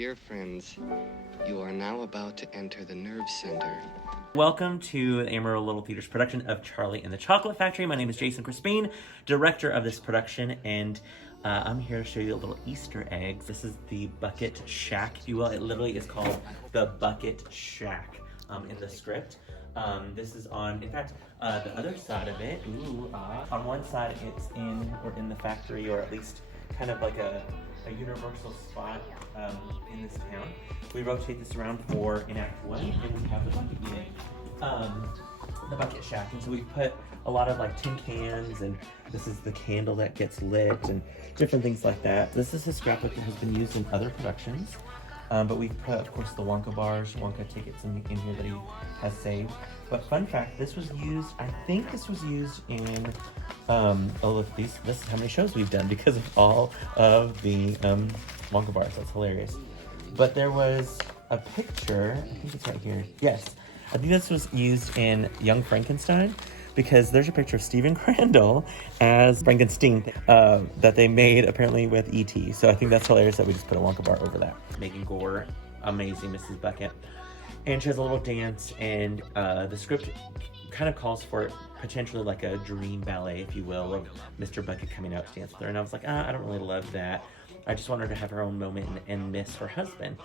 Dear friends, you are now about to enter the nerve center. Welcome to the Amarillo Little Theater's production of Charlie and the Chocolate Factory. My name is Jason Crespin, director of this production, and I'm here to show you a little Easter eggs. This is the Bucket Shack, if you will. It literally is called the Bucket Shack in the script. This is on, in fact, the other side of it. On one side, it's in the factory, or at least kind of like a universal spot in this town. We rotate this around for in Act 1, and we have the bucket unit, the Bucket Shack. And so we put a lot of like tin cans, and this is the candle that gets lit, and different things like that. This is a scrapbook that has been used in other productions, but we've put, of course, the Wonka bars, Wonka tickets in here that he has saved. But fun fact, this was used, I think this was used in, oh look, this is how many shows we've done because of all of the Wonka bars. That's hilarious. But there was a picture, I think it's right here. Yes, I think this was used in Young Frankenstein, because there's a picture of Stephen Crandall as Frankenstein that they made apparently with E.T. So I think that's hilarious that we just put a Wonka bar over that. Megan Gore, amazing Mrs. Bucket. And she has a little dance, and the script kind of calls for potentially like a dream ballet, if you will, of Mr. Bucket coming out to dance with her. And I was like, I don't really love that. I just want her to have her own moment and miss her husband.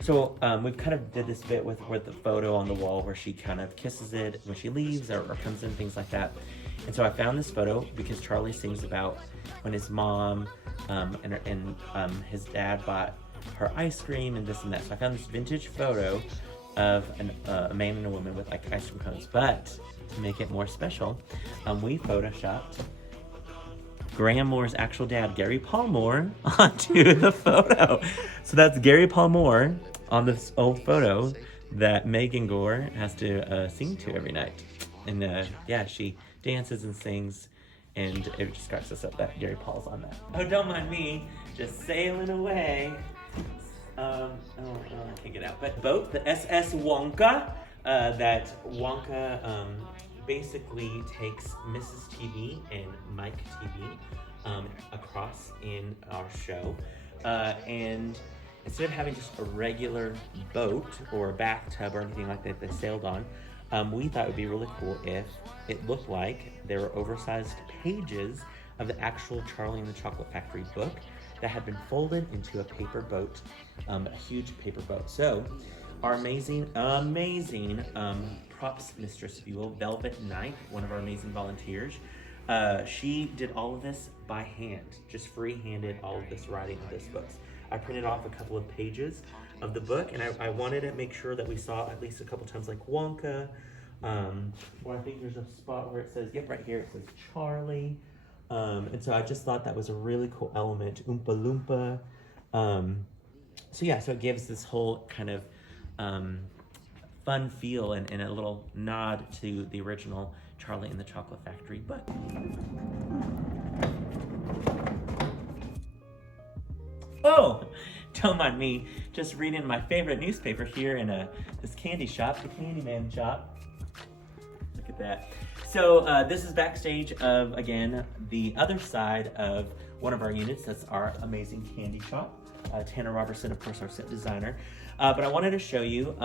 So we kind of did this bit with the photo on the wall where she kind of kisses it when she leaves or comes in, things like that. And so I found this photo because Charlie sings about when his mom and his dad bought her ice cream and this and that. So I found this vintage photo of a man and a woman with like ice cream cones. But to make it more special, we photoshopped Graham Moore's actual dad, Gary Paul Moore, onto the photo. So that's Gary Paul Moore on this old photo that Megan Gore has to sing to every night. And yeah, she dances and sings, and it just cracks us up that Gary Paul's on that. Oh, don't mind me, just sailing away. I can't get out. But boat, the SS Wonka, that Wonka basically takes Mrs. TV and Mike TV across in our show. And instead of having just a regular boat or a bathtub or anything like that they sailed on, we thought it would be really cool if it looked like there were oversized pages of the actual Charlie and the Chocolate Factory book that had been folded into a paper boat, a huge paper boat. So our amazing props mistress, if you will, Velvet Knight, one of our amazing volunteers, she did all of this by hand, just free-handed all of this writing of this book. I printed off a couple of pages of the book, and I wanted to make sure that we saw at least a couple times like Wonka, or I think there's a spot where it says, yep, right here, it says Charlie. And so I just thought that was a really cool element, Oompa Loompa. So yeah, so it gives this whole kind of fun feel and a little nod to the original Charlie and the Chocolate Factory book. Oh, don't mind me, just reading my favorite newspaper here in this candy shop, the Candyman shop. Look at that. So this is backstage of, again, the other side of one of our units. That's our amazing candy shop. Tanner Robertson, of course, our set designer. But I wanted to show you,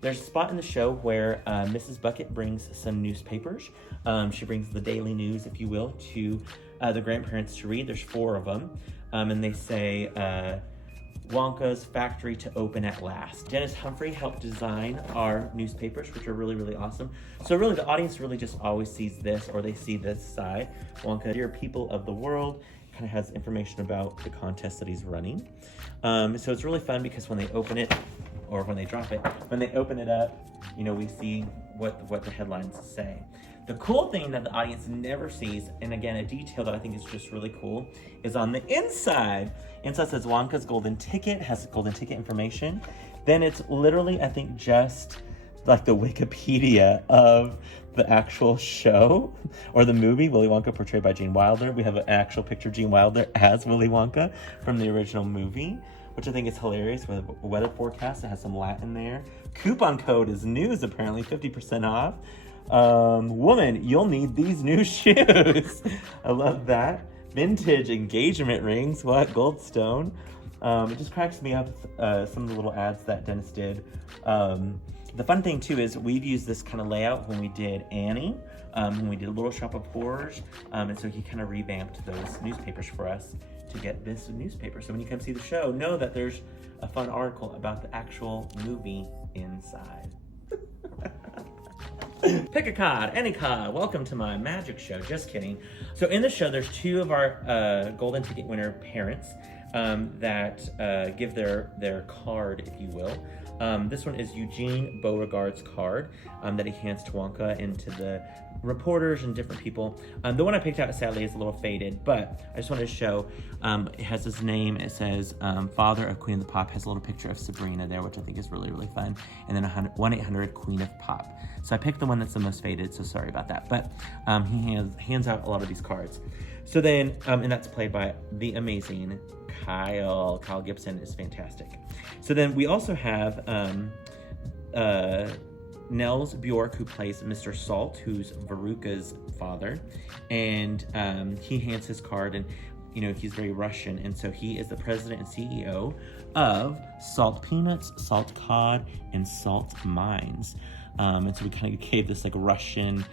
there's a spot in the show where Mrs. Bucket brings some newspapers. She brings the daily news, if you will, to the grandparents to read. There's 4 of them. And they say, Wonka's factory to open at last. Dennis Humphrey helped design our newspapers, which are really, really awesome. So really the audience really just always sees this, or they see this side. Wonka, dear people of the world, kind of has information about the contest that he's running. So it's really fun because when they open it, or when they drop it, when they open it up, you know, we see what the headlines say. The cool thing that the audience never sees, and again, a detail that I think is just really cool, is on the inside. Inside says Wonka's golden ticket, has golden ticket information. Then it's literally, I think, just like the Wikipedia of the actual show or the movie, Willy Wonka portrayed by Gene Wilder. We have an actual picture of Gene Wilder as Willy Wonka from the original movie, which I think is hilarious, with a weather forecast that has some Latin there. Coupon code is news, apparently, 50% off. Woman, you'll need these new shoes. I love that. Vintage engagement rings, what? Goldstone. It just cracks me up, some of the little ads that Dennis did. The fun thing too is we've used this kind of layout when we did Annie, when we did Little Shop of Horrors, and so he kind of revamped those newspapers for us to get this newspaper. So when you come see the show, know that there's a fun article about the actual movie inside. Pick a card, any card. Welcome to my magic show. Just kidding. So in the show, there's two of our golden ticket winner parents that give their card, if you will. This one is Eugene Beauregard's card that he hands to Wonka and to the reporters and different people. The one I picked out, sadly, is a little faded, but I just wanted to show, it has his name. It says, Father of Queen of the Pop, has a little picture of Sabrina there, which I think is really, really fun. And then 1-800 Queen of Pop. So I picked the one that's the most faded, so sorry about that. But he hands out a lot of these cards. So then, and that's played by the amazing Kyle. Kyle Gibson is fantastic. So then we also have Nels Bjork, who plays Mr. Salt, who's Veruca's father, and he hands his card, and you know he's very Russian, and so he is the president and CEO of Salt Peanuts, Salt Cod, and Salt Mines, and so we kind of gave this like Russian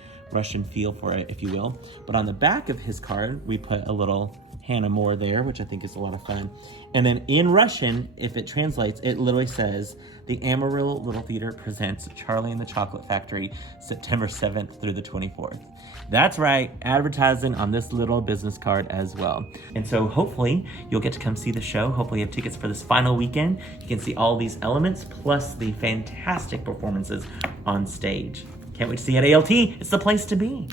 feel for it, if you will. But on the back of his card, we put a little Hannah More there, which I think is a lot of fun. And then in Russian, if it translates, it literally says, the Amarillo Little Theater presents Charlie and the Chocolate Factory, September 7th through the 24th. That's right, advertising on this little business card as well. And so hopefully you'll get to come see the show. Hopefully you have tickets for this final weekend. You can see all these elements, plus the fantastic performances on stage. Can't wait to see you at ALT. It's the place to be.